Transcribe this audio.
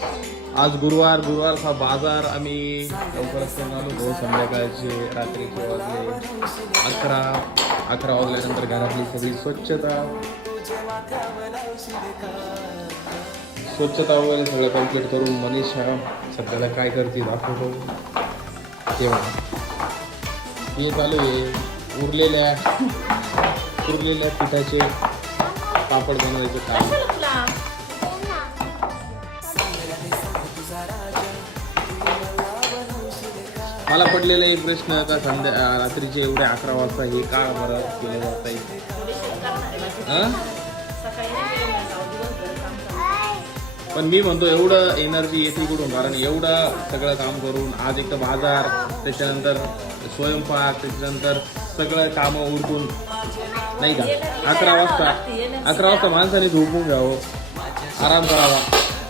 आज गुरुवारचा बाजार आम्ही लवकरच करून आलो भाऊ. संध्याकाळचे रात्रीचे वाजले 11 वाजल्यानंतर घरातली सगळी स्वच्छता वगैरे सगळं कम्प्लीट करून मनीषा सध्याला काय करते दाखवतो. तेव्हा हे चालू आहे उरलेल्या पिठाचे पापड बनवायचे काम. मला पडलेला एक प्रश्न का रात्रीचे एवढे 11 वाजता हे का बरं केलं जात आहे. पण मी म्हणतो एवढं एनर्जी येते कुठून, कारण एवढं सगळं काम करून आज एक तर बाजार, त्याच्यानंतर स्वयंपाक, त्याच्यानंतर सगळं कामं उरकून नाही का 11 वाजता माणसाने झोपून घ्यावं, आराम करावा.